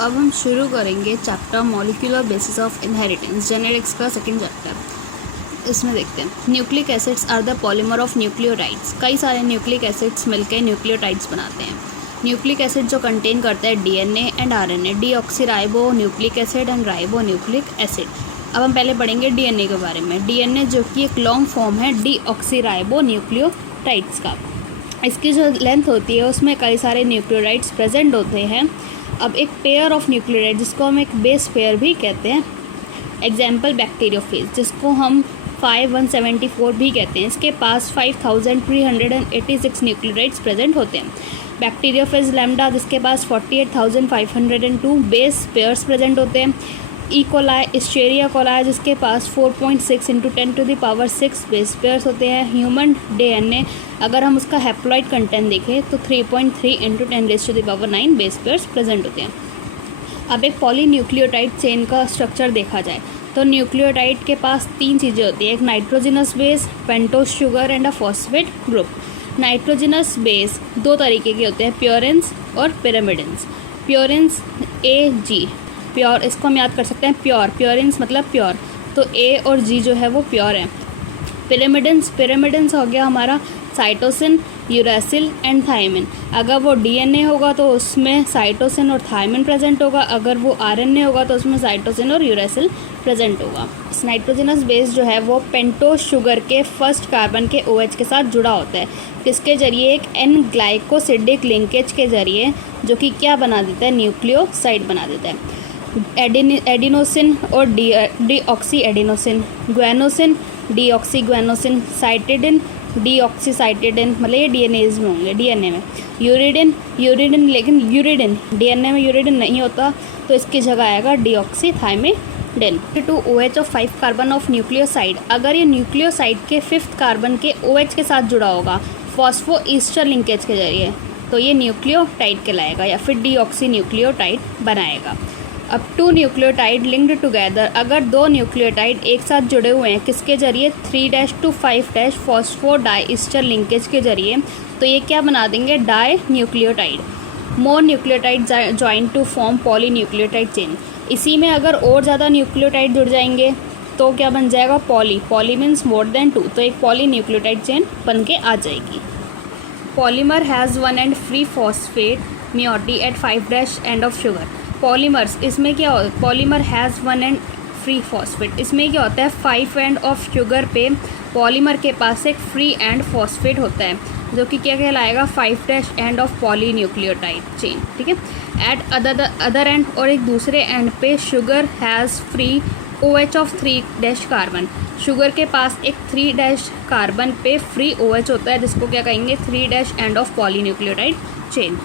अब हम शुरू करेंगे chapter molecular basis of inheritance genetics का सेकंड चैप्टर। इसमें देखते हैं nucleic acids are the polymer of nucleotides. कई सारे न्यूक्लिक एसिड्स मिलकर न्यूक्लियोटाइड्स बनाते हैं। न्यूक्लिक एसिड जो कंटेन करता है DNA and RNA, deoxyribo nucleic acid and ribo nucleic acid. अब हम पहले पढ़ेंगे डीएनए के बारे में। डीएनए जो कि एक लॉन्ग फॉर्म है डीऑक्सीराइबो न्यूक्लियोटाइड्स का। इसकी जो लेंथ होती है उसमें कई सारे न्यूक्लियोटाइड्स प्रेजेंट होते हैं। अब एक पेयर ऑफ न्यूक्लियोटाइड जिसको हम एक बेस पेयर भी कहते हैं, एग्जाम्पल बैक्टीरियोफेज जिसको हम 5174 भी कहते हैं, इसके पास 5386 न्यूक्लियोटाइड्स प्रेजेंट होते हैं। बैक्टीरियोफेज लैम्डा जिसके पास 48,502 बेस पेयर्स प्रेजेंट होते हैं। इकोलाई एस्चेरिया कोलाई जिसके पास 4.6 × 10⁶ बेस पेयर्स होते हैं। ह्यूमन डीएनए अगर हम उसका हैप्लॉइड कंटेंट देखें तो 3.3 × 10⁹ बेस पेयर्स प्रेजेंट होते हैं। अब एक पॉलीन्यूक्लियोटाइड चेन का स्ट्रक्चर देखा जाए तो न्यूक्लियोटाइड के पास तीन चीज़ें होती हैं, एक nitrogenous base, pentose sugar and a phosphate group. Nitrogenous base दो तरीके के होते हैं, प्योरेंस और पिरामिडेंस। प्योरेंस AG प्योर, इसको हम याद कर सकते हैं प्योर, प्योरेंस मतलब प्योर, तो A और G जो है वो प्योर है। पिरामिडेंस हो गया हमारा साइटोसिन, यूरेसिल एंड थायमिन। अगर वो डीएनए होगा तो उसमें साइटोसिन और थायमिन प्रेजेंट होगा, अगर वो आरएनए होगा तो उसमें साइटोसिन और यूरेसिल प्रेजेंट होगा। इस नाइट्रोजनस बेस जो है वो पेंटोस शुगर के फर्स्ट कार्बन के OH के साथ जुड़ा होता है, किसके जरिए एक N ग्लाइकोसिडिक लिंकेज के जरिए, जो कि क्या बना देता है, न्यूक्लियोसाइड बना देता है। एडिनोसिन और डीऑक्सी एडिनोसिन, ग्वेनोसिन डीऑक्सीग्वेनोसिन, साइटिडिन डीऑक्सीसाइटिडिन, मतलब ये डीएनएज में होंगे, डीएनए में। यूरिडिन लेकिन यूरिडिन डीएनए में यूरिडिन नहीं होता तो इसकी जगह आएगा डीऑक्सीथाइमिडिन। 2 OH और 5 कार्बन ऑफ न्यूक्लियोसाइड, अगर ये न्यूक्लियोसाइड के 5th कार्बन के OH के साथ जुड़ा होगा फॉस्फो ईस्टर लिंकेज के जरिए तो ये न्यूक्लियोटाइड कहलाएगा या फिर डीऑक्सी न्यूक्लियोटाइड बनाएगा। अब 2 न्यूक्लियोटाइड लिंक्ड टुगेदर, अगर 2 न्यूक्लियोटाइड एक साथ जुड़े हुए हैं किसके जरिए, 3' to 5' फॉस्फोडाइस्टर लिंकेज के जरिए, तो ये क्या बना देंगे, di nucleotide. More nucleotide join to form polynucleotide chain. इसी में अगर और ज़्यादा न्यूक्लियोटाइड जुड़ जाएंगे तो क्या बन जाएगा, पॉली मीन्स मोर देन 2, तो एक पॉलीन्यूक्लियोटाइड चेन बन के आ जाएगी। Polymer has 1 end free phosphate moiety at 5' end of sugar. Polymers, इसमें क्या होता है, polymer has 1 end free phosphate, इसमें क्या होता है 5 एंड ऑफ शुगर पे पॉलीमर के पास एक फ्री एंड फॉस्फेट होता है जो कि क्या कहलाएगा, 5' एंड ऑफ पॉलीन्यूक्लियोटाइड चेन, ठीक है। एट अदर एंड, और एक दूसरे एंड पे sugar has free OH of 3' carbon, sugar के पास एक 3' कार्बन पे फ्री OH होता है जिसको क्या कहेंगे, 3' एंड ऑफ पॉलीन्यूक्लियोटाइड चेन।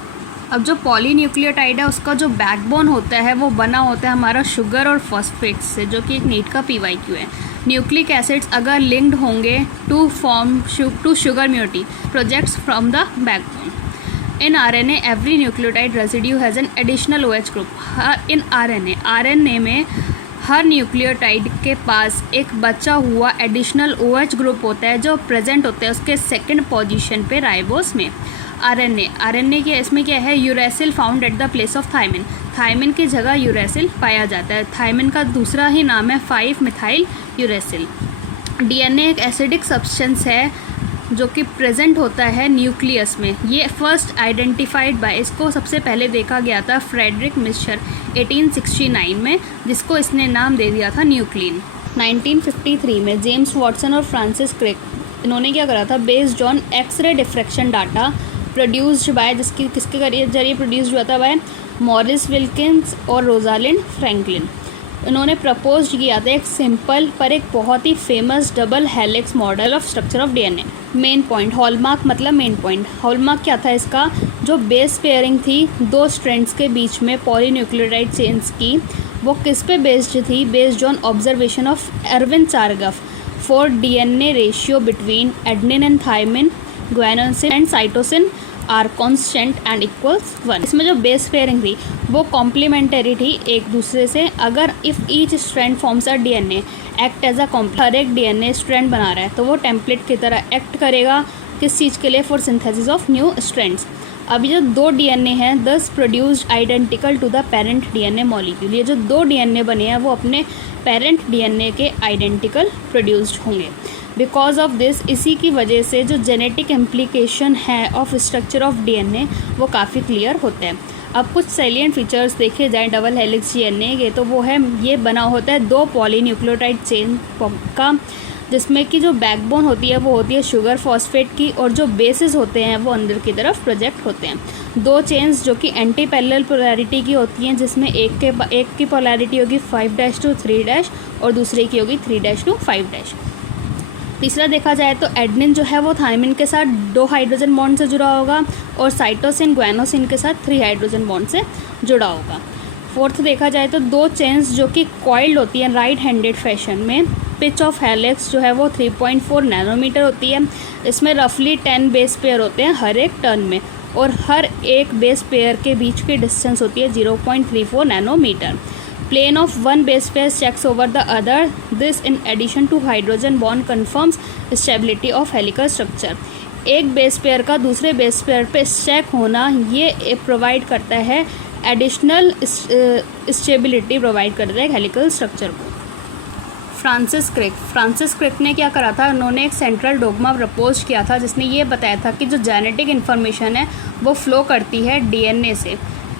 अब जो पॉलीन्यूक्लियोटाइड है उसका जो बैकबोन होता है वो बना होता है हमारा शुगर और फॉस्फेट्स से, जो कि एक नीट का PYQ है। न्यूक्लिक एसिड्स अगर लिंक्ड होंगे to sugar moiety projects from the backbone. In RNA every nucleotide residue has an additional OH group. इन RNA में हर न्यूक्लियोटाइड के पास एक बचा हुआ एडिशनल OH ग्रुप होता है जो प्रेजेंट होता है उसके सेकंड पोजीशन पे राइबोस में। आरएनए के इसमें क्या है, uracil found at the place of thymine, thymine की जगह यूरेसिल पाया जाता है। थायमिन का दूसरा ही नाम है 5-मिथाइल यूरेसिल। डीएनए एक एसिडिक सब्सटेंस है जो कि प्रेजेंट होता है न्यूक्लियस में। ये फर्स्ट आइडेंटिफाइड बाय, इसको सबसे पहले देखा गया था फ्रेडरिक मिश्र 1869 में, जिसको इसने नाम दे दिया था न्यूक्लिन। 1953 में जेम्स वॉटसन और फ्रांसिस क्रिक, इन्होंने क्या करा था, based on x ray diffraction data produced by, किसके जरिए प्रोड्यूस हुआ था, बाय मॉरिस विल्किंस और रोजालिंड फ्रैंकलिन। इन्होंने प्रपोज किया था एक सिंपल पर एक बहुत ही famous double helix model of structure of DNA. Main point, hallmark मतलब मेन पॉइंट, हॉलमार्क क्या था इसका, जो बेस पेयरिंग थी 2 स्ट्रैंड्स के बीच में पॉलीन्यूक्लियोटाइड चेन्स की, वो किस पे बेस्ड थी, based on observation of Erwin Chargaff for DNA ratio between adenine and thymine, guanosine and cytosine are constant and equals 1। इसमें जो बेस पेयरिंग थी वो कॉम्प्लीमेंटरी थी एक दूसरे से। अगर if each strand forms a DNA act as a complement, हर एक डीएनए स्ट्रैंड बना रहा है तो वो टेम्पलेट की तरह एक्ट करेगा किस चीज़ के लिए, for synthesis of new strands. अब ये जो 2 डीएनए हैं thus produced identical to the parent DNA molecule, ये जो 2 डीएनए बने हैं वो अपने पेरेंट डीएनए के आइडेंटिकल प्रोड्यूस्ड होंगे। बिकॉज ऑफ दिस, इसी की वजह से जो जेनेटिक इम्प्लीकेशन है ऑफ स्ट्रक्चर ऑफ डीएनए वो काफ़ी क्लियर होते हैं। अब कुछ सैलिएंट फीचर्स देखे जाएँ डबल हेलिक्स डीएनए के, तो वो है ये बना होता है 2 पॉलीन्यूक्लियोटाइड चेन का, जिसमें कि जो बैकबोन होती है वो होती है शुगर फॉस्फेट की, और जो बेसिस होते हैं वो अंदर की तरफ प्रोजेक्ट होते हैं। 2 चेन्स जो कि एंटी पैरेलल पोलैरिटी की होती हैं, जिसमें एक की पोलैरिटी होगी 5' to 3' और दूसरे की होगी 3' to 5'। तीसरा देखा जाए तो एडनिन जो है वो थायमिन के साथ 2 हाइड्रोजन बॉन्ड से जुड़ा होगा और साइटोसिन ग्वानोसिन के साथ 3 हाइड्रोजन बॉन्ड से जुड़ा होगा। फोर्थ देखा जाए तो 2 चेन्स जो कि कॉइल्ड होती हैं राइट हैंडेड फैशन में, पिच ऑफ हेलिक्स जो है वो 3.4 नैनोमीटर होती है। इसमें रफली 10 बेस पेयर होते हैं हर एक टर्न में, और हर एक बेस पेयर के बीच की डिस्टेंस होती है 0.34 nanometre. Plane of one base pair checks over the other, this in addition to hydrogen bond confirms stability of helical structure. एक बेस पेयर का दूसरे बेस पेयर पे स्टैक होना ये प्रोवाइड करता है एडिशनल स्टेबिलिटी प्रोवाइड करता है हेलिकल स्ट्रक्चर को। फ्रांसिस क्रिक ने क्या करा था, उन्होंने एक सेंट्रल डोगमा प्रपोज किया था जिसने ये बताया था कि जो जेनेटिक इन्फॉर्मेशन है वो फ्लो करती है डीएनए से।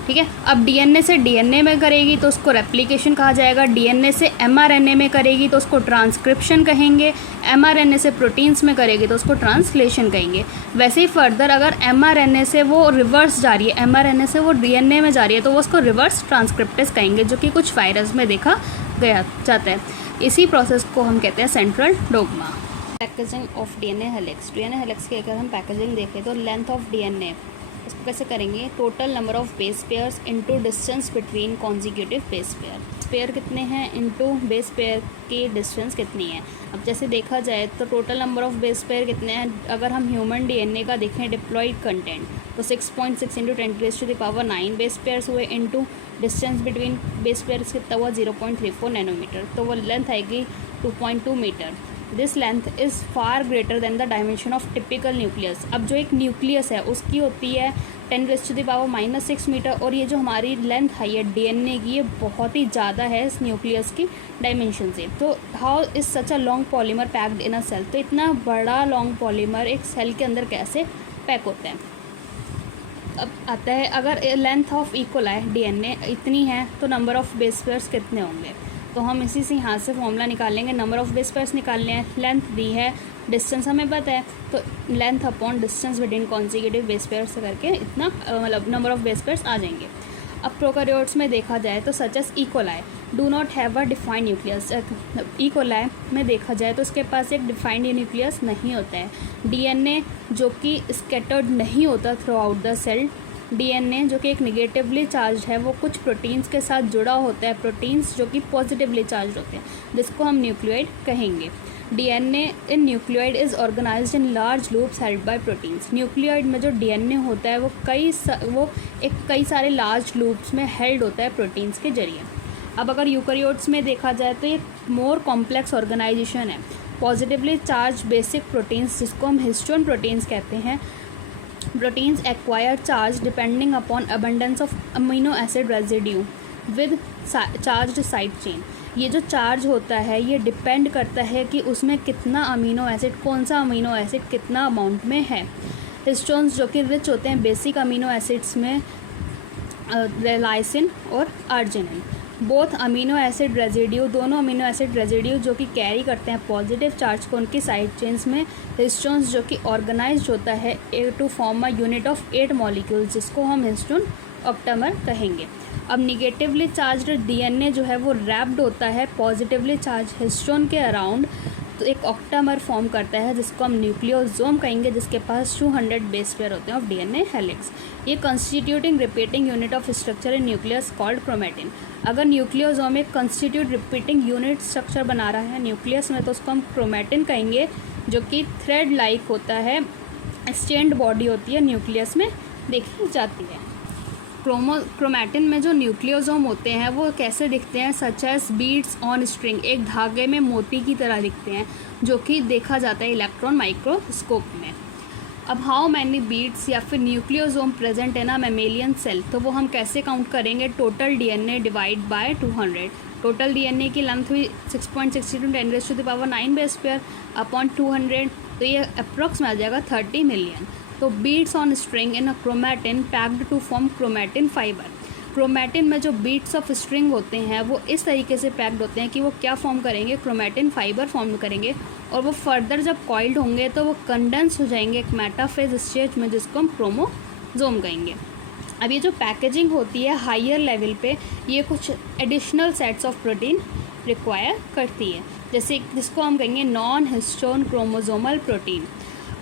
ठीक है, अब डीएनए से डीएनए में करेगी तो उसको रेप्लिकेशन कहा जाएगा, डीएनए से एमआरएनए में करेगी तो उसको ट्रांसक्रिप्शन कहेंगे, एमआरएनए से प्रोटीन्स में करेगी तो उसको ट्रांसलेशन कहेंगे। वैसे ही फर्दर अगर एमआरएनए से वो रिवर्स जा रही है, एमआरएनए से वो डीएनए में जा रही है तो वो उसको रिवर्स ट्रांसक्रिप्टेस कहेंगे, जो कि कुछ वायरस में देखा गया जाता है। इसी प्रोसेस को हम कहते हैं central dogma. Packaging of DNA helix. DNA helix की अगर हम पैकेजिंग देखें तो लेंथ ऑफ डीएनए इसको कैसे करेंगे, total number of base pairs into distance between consecutive base pair. Pair कितने हैं इनटू बेस पेयर की डिस्टेंस कितनी है। अब जैसे देखा जाए तो total number of base pair कितने हैं, अगर हम ह्यूमन डीएनए का देखें डिप्लॉयड कंटेंट तो 6.6 × 10⁻⁹ बेस पेयर्स हुए, into distance between base pairs कितना हुआ 0.34 नैनोमीटर, तो वो लेंथ आएगी 2.2 metre. This length is far greater than the dimension of typical nucleus. अब जो एक न्यूक्लियस है उसकी होती है 10⁻⁻⁻6 मीटर, और ये जो हमारी लेंथ है ये डीएनए की ये बहुत ही ज़्यादा है इस न्यूक्लियस की डायमेंशन से। तो how is such a long polymer packed in a cell, तो इतना बड़ा लॉन्ग पॉलीमर एक सेल के अंदर कैसे पैक होता है। अब आता है अगर लेंथ ऑफ इक्वलाई डीएनए इतनी है तो नंबर ऑफ बेस पेयर्स कितने होंगे, तो हम इसी से यहाँ से फॉर्मूला निकालेंगे। नंबर ऑफ बेस पेयर्स निकालने हैं, लेंथ दी है, डिस्टेंस हमें पता है, तो length upon distance between consecutive base pairs से करके इतना मतलब नंबर ऑफ बेस पेयर्स आ जाएंगे। अब प्रोकैरियोट्स में देखा जाए तो such as E coli do not have a defined nucleus. E coli में देखा जाए तो उसके पास एक डिफाइंड न्यूक्लियस नहीं होता है। डीएनए जो कि स्कैटर्ड नहीं होता throughout the cell, DNA जो कि एक निगेटिवली चार्ज है वो कुछ प्रोटीन्स के साथ जुड़ा होता है, प्रोटीन्स जो कि पॉजिटिवली चार्ज होते हैं जिसको हम न्यूक्लियोइड कहेंगे। DNA in nucleoid is organised in large loops held by proteins. Nucleoid में जो डीएनए होता है वो कई सारे लार्ज लूप्स में हेल्ड होता है प्रोटीन्स के जरिए। अब अगर यूकैरियोट्स में देखा जाए तो ये मोर कॉम्प्लेक्स ऑर्गेनाइजेशन है। पॉजिटिवली चार्ज बेसिक प्रोटीन्स जिसको हम हिस्टोन प्रोटीन्स कहते हैं, proteins acquire charge depending upon abundance of amino acid residue with charged side chain। ये जो चार्ज होता है ये डिपेंड करता है कि उसमें कितना अमीनो एसिड, कौन सा अमीनो एसिड कितना अमाउंट में है। हिस्टोन्स जो कि रिच होते हैं बेसिक अमीनो एसिड्स में, लाइसिन और arginine. Both amino acid residue, दोनों अमीनो एसिड रेजिड्यू जो कि कैरी करते हैं पॉजिटिव चार्ज को उनकी साइड चेन्स में। हिस्टोन्स जो कि ऑर्गेनाइज्ड होता है to form a unit of 8 molecules जिसको हम हिस्टोन ऑक्टामर कहेंगे। अब निगेटिवली चार्ज्ड डीएनए जो है वो रैप्ड होता है पॉजिटिवली चार्ज हिस्टोन के अराउंड, तो एक ऑक्टामर फॉर्म करता है जिसको हम न्यूक्लियोसोम कहेंगे, जिसके पास 200 बेस पेयर होते हैं ऑफ डीएनए हेलिक्स। ये constituting repeating unit of structure in nucleus called chromatin. अगर न्यूक्लियोसोम एक कंस्टिट्यूट रिपीटिंग यूनिट स्ट्रक्चर बना रहा है न्यूक्लियस में तो उसको हम क्रोमेटिन कहेंगे, जो कि थ्रेड लाइक होता है, स्टैंड बॉडी होती है न्यूक्लियस में देखी जाती है। क्रोमेटिन में जो न्यूक्लियोसोम होते हैं वो कैसे दिखते हैं, such as beads on string, एक धागे में मोती की तरह दिखते हैं, जो कि देखा जाता है इलेक्ट्रॉन माइक्रोस्कोप में। अब हाउ मैनी बीट्स या फिर न्यूक्लियोसोम प्रेजेंट है ना मैमेलियन सेल, तो वो हम कैसे काउंट करेंगे, total DNA divide by 200। Total DNA की लेंथ हुई 6.62 10⁻⁹ बेस पेयर अपॉन 200, तो ये अप्रॉक्स में आ जाएगा 30 मिलियन। तो beads on string in a chromatin packed to form chromatin fibre. Chromatin में जो बीट्स ऑफ स्ट्रिंग होते हैं वो इस तरीके से पैक्ड होते हैं कि वो क्या फॉर्म करेंगे, क्रोमैटिन फाइबर फॉर्म करेंगे, और वो फर्दर जब कॉइल्ड होंगे तो वो कंडेंस हो जाएंगे एक मेटाफेज स्टेज में, जिसको हम क्रोमोसोम कहेंगे। अब ये जो पैकेजिंग होती है हायर लेवल पे, ये कुछ additional sets of protein require करती है, जैसे जिसको हम कहेंगे नॉन हिस्टोन क्रोमोसोमल प्रोटीन।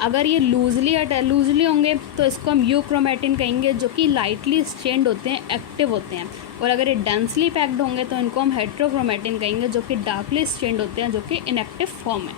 अगर ये लूजली होंगे तो इसको हम यूक्रोमैटिन कहेंगे, जो कि लाइटली स्ट्रेंड होते हैं, एक्टिव होते हैं। और अगर ये डेंसली पैक्ड होंगे तो इनको हम हेट्रोक्रोमैटिन कहेंगे, जो कि डार्कली स्ट्रेंड होते हैं, जो कि इनएक्टिव फॉर्म है।